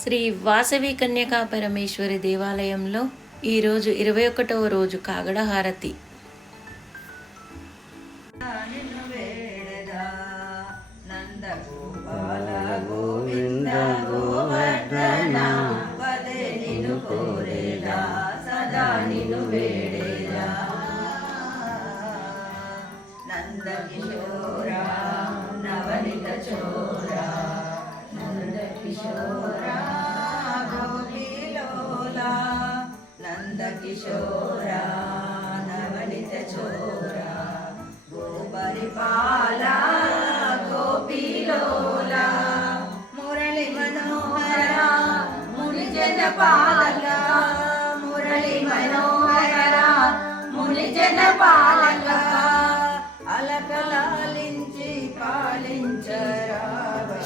శ్రీ వాసవి కన్యకా పరమేశ్వరి దేవాలయంలో ఈరోజు 21వ రోజు కాగడ హారతి. నందకిశోరా నవనిత చోరా నందకిశోరా గోపీలోలా నందకిశోరా నవనిత చోరా గోపరిపాలా గోపీలోలా మురళి మనోహర మునిజన పాలక మురళి మనోహర మునిజన పాలక అలకలాలించి పాలించరావా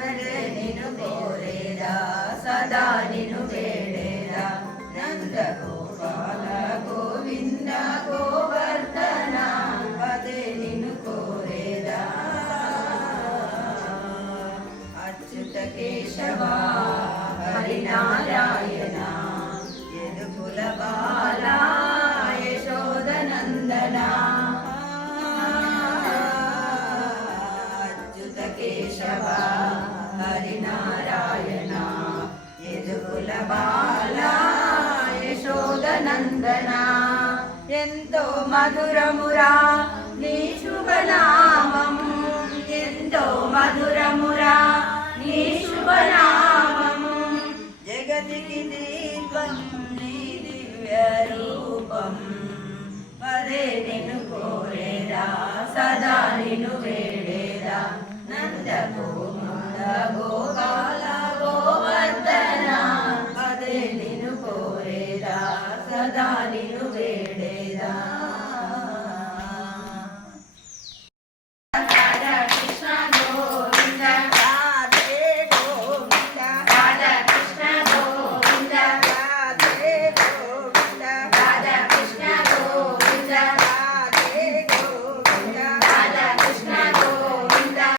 అరే నిన్ను కోరేదా సదా నిన్ను వేడేదా నంద గోపాల గోవింద గోవర్ధన అదే నిన్ను కోరేదా అచ్యుత కేశవ హరినారాయణ యదుకుల బాల యశోదనందన కేశవ హరినారాయణ యదుకుల బాల యశోదనందన ఎంతో మధురమురా నీ శుభనామం ఎంతో మధురమురా నీ శుభనామం జగతికి దీపం నీ దివ్య రూపం పదే నిన్ను కోరేదా సదా నిన్ను వేడేదా నంద గోవింద గోపాల గోవర్ధన అదే నిన్ను కోరేదా సదా నిన్ను వేడేదా.